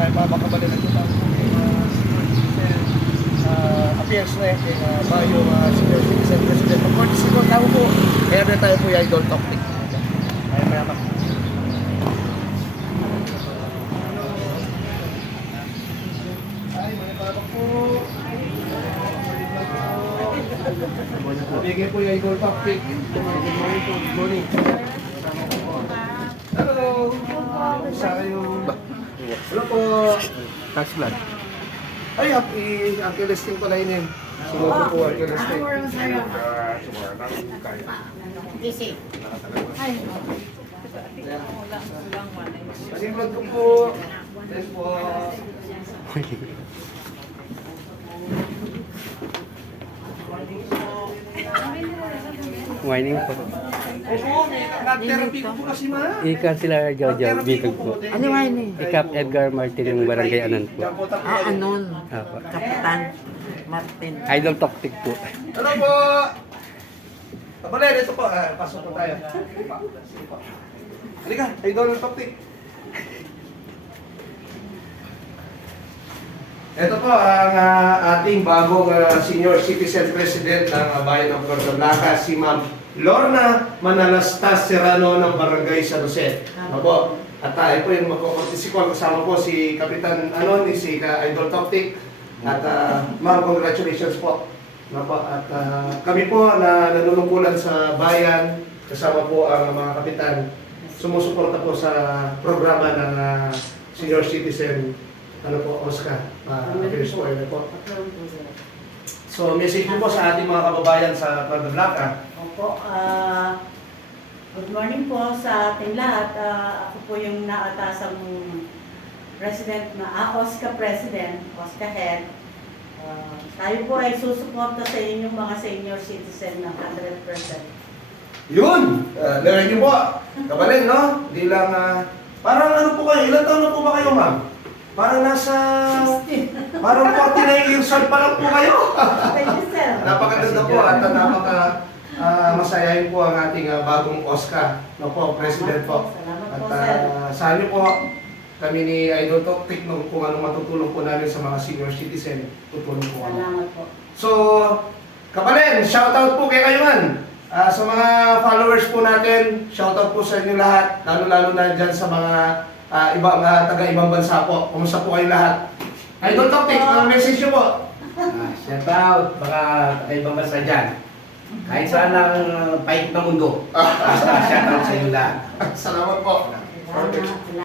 ay makabalik na ito appears na kay Bayo Senior Citizen President. Pag-courtesy ko, tao po, kaya na tayo po yung Idol Topic. Ay, mayaman. Ay, mga baba po. Bigay po yung Idol Topic. Good morning po. Good morning. Hello. Sa kayong... Hello po. Tax blood. Ay, Uncle Listing pala yun. Sino po Uncle Listing? Busy. Ay, Sige, vlog ko po. Yes po. Morning po. Opo, may therapy ko po kasi ma. Ika sila Jojo, bitog po. ano nga yun eh? Ikap Edgar Martin yung barangay Anan po. Anon. Apo. Kapitan Martin. Idol Tactic po. Hello po. Tabale, dito po. Pasok po tayo. Halika, Idol ng topic. Ito po ang ating bagong Senior Citizen President ng Bayan ng Puerto Blanca, si Ma'am Lorna Manalastas Serrano ng Barangay San Jose. Opo. At tayo po yung magkukurtisi ko. Kasama po si Kapitan Anon, si Idol Topic. At ma'am, congratulations po. Opo. At kami po na nanunungkulan sa bayan, kasama po ang mga kapitan, sumusuporta po sa programa ng Senior Citizen Oscar. Appears po yun po. So, message po sa ating mga kababayan sa Puerto Blanca. Opo, good morning po sa ating lahat. Ako po yung naatasang President na Oscar President, Oscar Head. Tayo po ay susuporta sa inyong mga senior citizen ng 100%. Yun! Narinig niyo po. Kabalin, no? Hindi lang, parang ano po kayo? Ilan taon na po ba kayo, ma'am? Parang nasa... Parang 49 years old pa lang po kayo. Thank you, sir. Napakaganda po at masayahin po ang ating bagong Oscar. No po, President po. Salamat At po, sir. saan niyo po kami ni Idol Topic kung anong matutulong po namin sa mga senior citizen, tutulong po kami. Salamat po. So, Kapalin, shoutout po kay kayo man. Sa mga followers po natin, shoutout po sa inyo lahat, lalo-lalo na dyan sa mga ibang taga-ibang bansa po. Kumusta po kayo lahat? Idol Topic, message nyo po. Shout out, mga ibang bansa dyan. Kahit saan ang paik ng mundo. Basta shout out sa inyo lahat. Salamat po. Salamat.